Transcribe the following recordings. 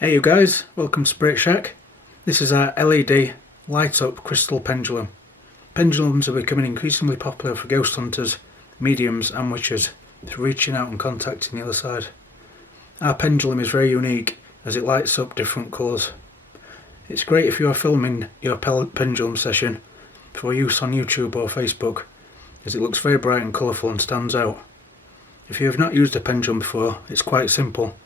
Hey you guys, welcome to Spirit Shack. This is our LED Light Up Crystal Pendulum. Pendulums are becoming increasingly popular for ghost hunters, mediums and witches through reaching out and contacting the other side. Our pendulum is very unique as it lights up different colours. It's great if you are filming your pendulum session for use on YouTube or Facebook, as it looks very bright and colourful and stands out. If you have not used a pendulum before, it's quite simple.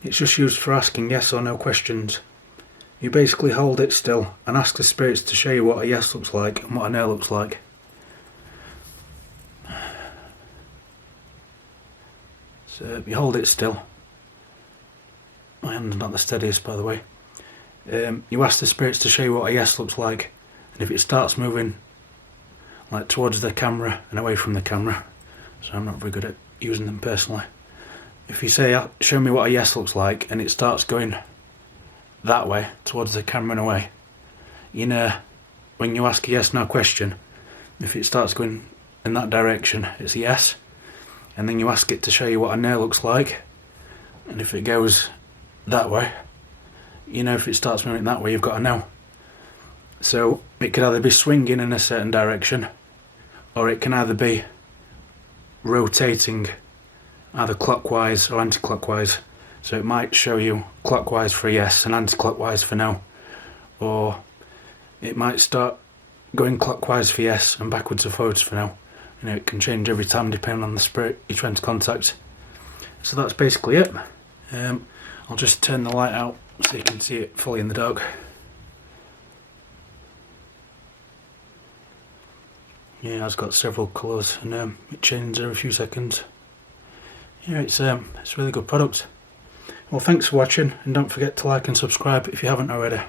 It's just used for asking yes or no questions. You basically hold it still and ask the spirits to show you what a yes looks like and what a no looks like. So you hold it still. My hand's not the steadiest, by the way. You ask the spirits to show you what a yes looks like, and if it starts moving like towards the camera and away from the camera, so I'm not very good at using them personally. If you say, show me what a yes looks like, and it starts going that way, towards the camera and away, you know, when you ask a yes-no question, if it starts going in that direction, it's a yes, and then you ask it to show you what a no looks like, and if it goes that way, you know, if it starts moving that way, you've got a no. So it could either be swinging in a certain direction, or it can either be rotating either clockwise or anti-clockwise. So it might show you clockwise for yes and anti-clockwise for no, or it might start going clockwise for yes and backwards or forwards for no. You know, it can change every time depending on the spirit you're trying to contact. So that's basically it. I'll just turn the light out so you can see it fully in the dark. Yeah, it's got several colours and it changes every few seconds. Yeah, it's a really good product. Well, thanks for watching, and don't forget to like and subscribe if you haven't already.